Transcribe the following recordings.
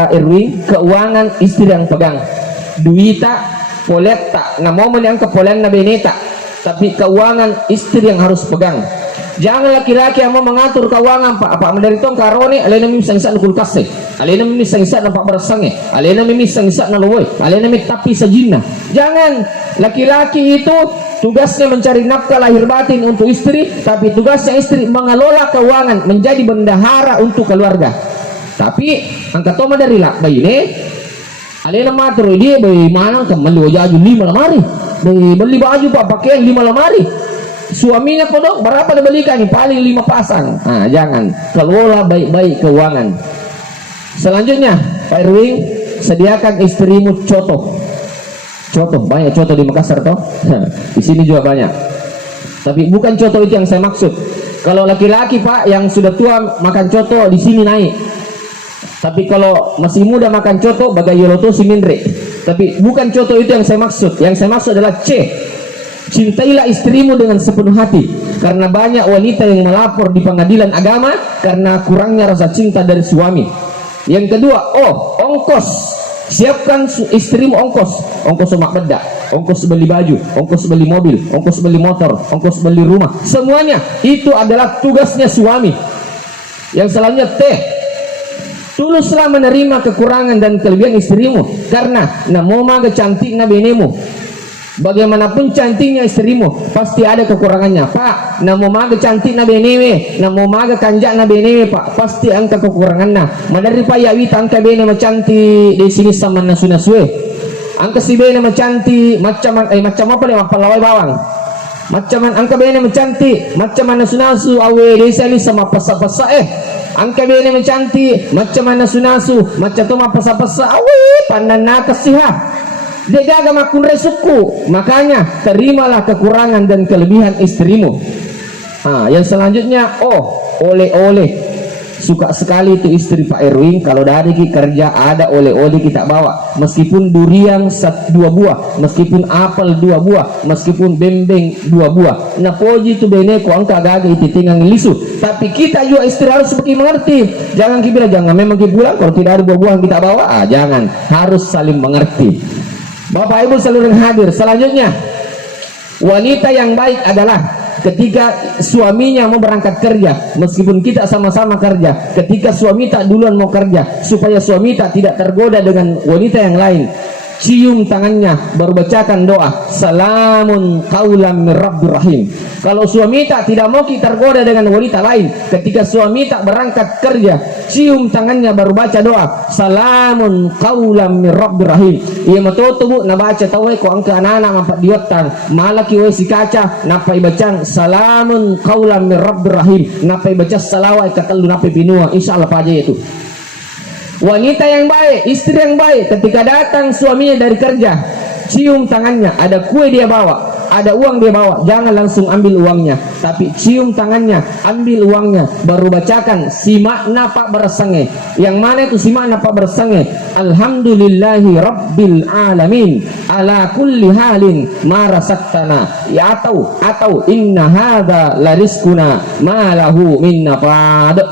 Pak Erwin, keuangan istri yang pegang. Duita kolekta, nah momen yang kepolen na beneta, tapi keuangan istri yang harus pegang. Jangan laki-laki yang mau mengatur keuangan Pak. Apa dari tong karone alena misang-misang na kulkas alena misang-misang na pabarsange, alena misang-misang na luwoy, alena tapi sajina. Jangan. Laki-laki itu tugasnya mencari nafkah lahir batin untuk istri, tapi tugasnya istri mengelola keuangan, menjadi bendahara untuk keluarga. Tapi angkat toma dari lah bayi ini alena matur dia bayi mana kembali wajah 5 lemari, beli baju Pak pakaian 5 lemari. Suaminya kodok berapa dibelikan nih? Paling 5 pasang. Nah, jangan. Kelola baik-baik keuangan. Selanjutnya, Pak Erwin, sediakan istrimu coto. Coto, banyak coto di Makassar toh. Di sini juga banyak. Tapi bukan coto itu yang saya maksud. Kalau laki-laki Pak yang sudah tua makan coto di sini naik. Tapi kalau masih muda makan coto bagai yoloto simindre. Tapi bukan coto itu yang saya maksud. Yang saya maksud adalah cintailah istrimu dengan sepenuh hati, karena banyak wanita yang melapor di pengadilan agama karena kurangnya rasa cinta dari suami. Yang kedua, ongkos, siapkan istrimu ongkos mak bedak, ongkos beli baju, ongkos beli mobil, ongkos beli motor, ongkos beli rumah, semuanya itu adalah tugasnya suami. Yang selanjutnya tuluslah menerima kekurangan dan kelebihan istrimu, karena namoma kecantik na benemu. Bagaimanapun cantiknya istrimu, pasti ada kekurangannya Pak. Namo maga cantik na benewe, namo maga kanjak na benewe Pak, pasti angka kekurangannya. Madari pa yawi angka bene macanti di sini sama nasu-nasue. Angka si bene macanti macam apa le palawai bawang. Macam angka bene macanti macam nasu-nasu awe desa ni sama pasa-pasa angka bene macanti macam nasu-nasu macam tu pasa-pasa awe panana kasihah. Dia gagal makun resuku, makanya terimalah kekurangan dan kelebihan istrimu. Yang selanjutnya, oleh-oleh. Suka sekali itu istri Pak Erwin kalau dari kerja ada oleh-oleh kita bawa, meskipun durian 2 buah, meskipun apel 2 buah, meskipun bembeng 2 buah. Nah poji itu beneko angka gagal itu tinggal lisu. Tapi kita juga istri harus seperti mengerti. Jangan kita bilang jangan memang kita pulang kalau tidak ada buah-buah yang kita bawa. Jangan, harus saling mengerti. Bapak Ibu seluruh yang hadir, selanjutnya wanita yang baik adalah ketika suaminya mau berangkat kerja, meskipun kita sama-sama kerja, ketika suami tak duluan mau kerja, supaya suami tak tidak tergoda dengan wanita yang lain, cium tangannya, baru bacakan doa salamun qaulam mir rabbir rahim. Kalau suami tak tidak mau kita tergoda dengan wanita lain, ketika suami tak berangkat kerja, cium tangannya baru baca doa salamun qaulam mir rabbir rahim. Ia matoto bu na baca tawai ko angka anak-anak mampat diotan malaki we si kaca napai bacang salamun qaulam mir rabbir rahim, napai baca salawat katalu napai pinua, insyaallah paja itu. Wanita yang baik, istri yang baik, ketika datang suaminya dari kerja, cium tangannya, ada kue dia bawa, ada uang dia bawa, jangan langsung ambil uangnya, tapi cium tangannya, ambil uangnya, baru bacakan simak napa bersange. Yang mana itu simak napa bersange? Alhamdulillahi rabbil alamin ala kulli halin ma rasaktana, ya atau inna hadza la rizquna ma lahu min nafad.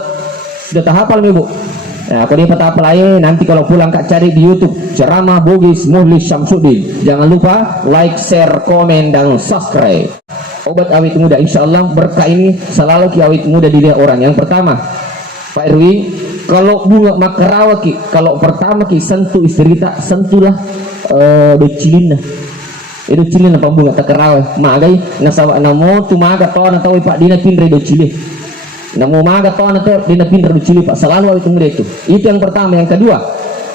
Sudah tahapal nih Bu? Ya, kalau dia patah apa nanti kalau pulang Kak cari di YouTube ceramah Bugis Muhlis Syamsuddin. Jangan lupa like, share, komen, dan subscribe. Obat awet muda, insya Allah berkah ini selalu ki awet muda di dia orang. Yang pertama, Pak Erwin, kalau bunga makarawa ki, kalau pertama ki sentuh istri kita, sentuhlah docilin. Itu cilin apa bunga takarawa. Magai nasawa namo tumaga to na tawi Pak dina pinre docilin. Namo maga to na to dina pinre docilin Pak, selalu awet muda itu. Itu yang pertama. Yang kedua,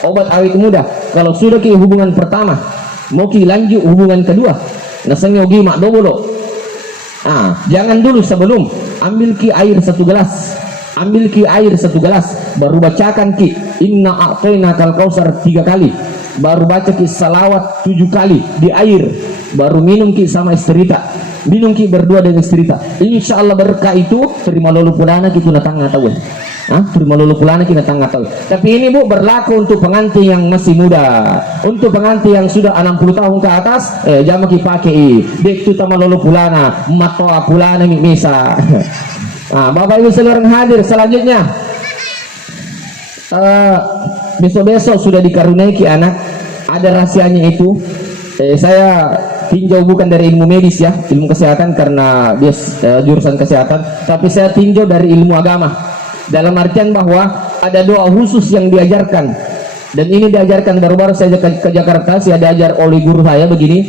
obat awet muda. Kalau sudah ki hubungan pertama, mau ki lanjut hubungan kedua, nasanya ogi mak dobolo. Jangan dulu sebelum ambil ki air 1 gelas. Ambil ki air 1 gelas, baru bacakan ki inna a'tainakal kausar 3 kali. Baru baca ki salawat 7 kali di air. Baru minum ki sama istri tak. Minum ki berdua dengan istri tak. Insya Allah berkah itu terima lulu pulana kita natang tahu. Terima lulu pulana kita natang tahu. Tapi ini Bu berlaku untuk pengantin yang masih muda. Untuk pengantin yang sudah 60 tahun ke atas, jangan ki pakai dek tu tama lulu pulana, matoa pulana misa. Bapak Ibu seluruh hadir, selanjutnya besok-besok sudah dikaruniai ki anak, ada rahasianya itu. Saya tinjau bukan dari ilmu medis ya, ilmu kesehatan karena dia jurusan kesehatan, tapi saya tinjau dari ilmu agama. Dalam artian bahwa ada doa khusus yang diajarkan, dan ini diajarkan baru-baru saya ke Jakarta, saya diajar oleh guru saya begini.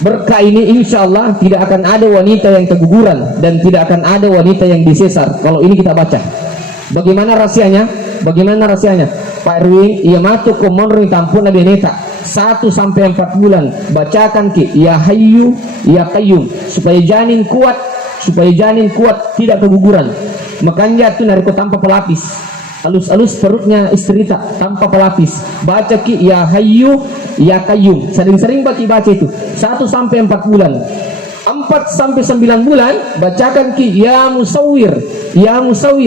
Berkah ini insya Allah tidak akan ada wanita yang keguguran dan tidak akan ada wanita yang disesar kalau ini kita baca. Bagaimana rahasianya? Bagaimana rahasianya? Pak Erwin, ia matuk komonri tampun nabi neta 1 sampai 4 bulan bacakan ki ya hayyu ya qayyum supaya janin kuat, tidak keguguran. Makanya tuh nariko tanpa pelapis, halus-halus perutnya istri tak tanpa pelapis. Baca ki ya hayyu ya qayyum, sering-sering baca itu 1 sampai 4 bulan. 4 sampai 9 bulan bacakan ki ya musawwir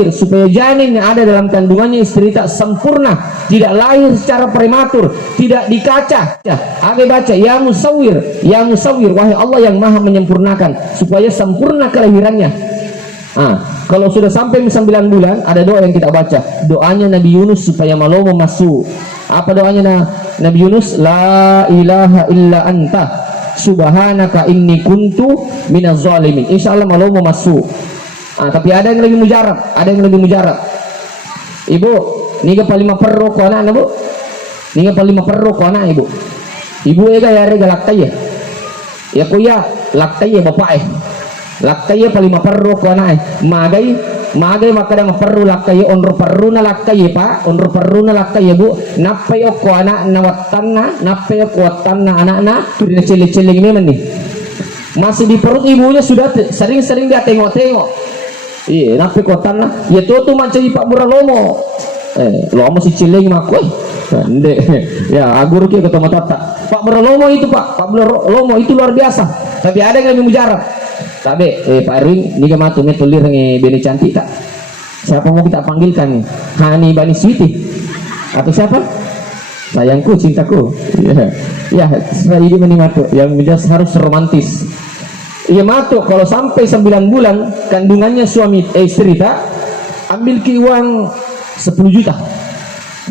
supaya janin yang ada dalam kandungannya istri tak sempurna, tidak lahir secara prematur, tidak dikaca. Ada baca ya musawwir wahai Allah yang maha menyempurnakan supaya sempurna kelahirannya. Kalau sudah sampai 9 bulan ada doa yang kita baca, doanya Nabi Yunus supaya malomo masuk. Apa doanya Nabi Yunus? La ilaha illa anta subhanaka inni kuntu minaz zalimin. Insyaallah malomo masuk. Tapi ada yang lebih mujarab, Ibu, niga palima perro ko anak Bu. Niga palima perro ko anak Ibu. Ibu ega ya rega laktay ya. Ya kuya laktay ya bapak laktay palima perro ko anak Magay makadang perru laktay onro perru na laktay pa, onro perru na laktay Bu. Napay ko anak na watan na anak na turina cilik-cilik memang nih. Masih di perut ibunya sudah sering-sering dia tengok-tengok. Iya, napay ko watan na. Ya tuh macam Pak Buralomo. Lomo si ciling makoi. Ndek. Ya, agur ki ketemu tata. Pak Buralomo itu Pak Buralomo itu luar biasa. Tapi ada yang lebih mujarab. Tapi Pak Erwin niga matu metulir nge beni cantik tak? Siapa mau kita panggilkan nih? Hani Bani Switi atau siapa? Sayangku, cintaku. Ya, setelah ini matu yang jelas harus romantis. Iya matu kalau sampai 9 bulan kandungannya suami istri tak, ambil ki uang 10 juta.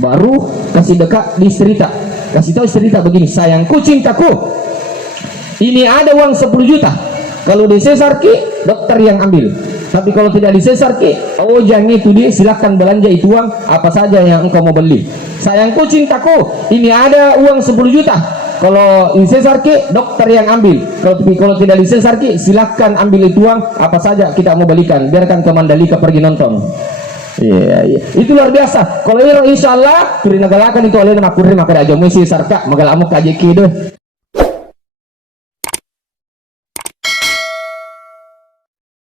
Baru kasih dekat di istri tak. Kasih tahu istri tak begini, sayangku, cintaku. Ini ada uang 10 juta. Kalau di sesar ki, dokter yang ambil. Tapi kalau tidak di sesar ki, oh jangan itu dia, silakan belanja itu uang apa saja yang engkau mau beli. Sayangku, cintaku, ini ada uang 10 juta. Kalau di sesar ki, dokter yang ambil. Kalau tidak di sesar ki, silakan ambil itu uang apa saja kita mau belikan. Biarkan ke Mandalika pergi nonton. Iya. Itu luar biasa. Kalau insya Allah, turun nagalakan itu oleh nama kurri maka ada jamu sesar kak, magalamuk aja kido.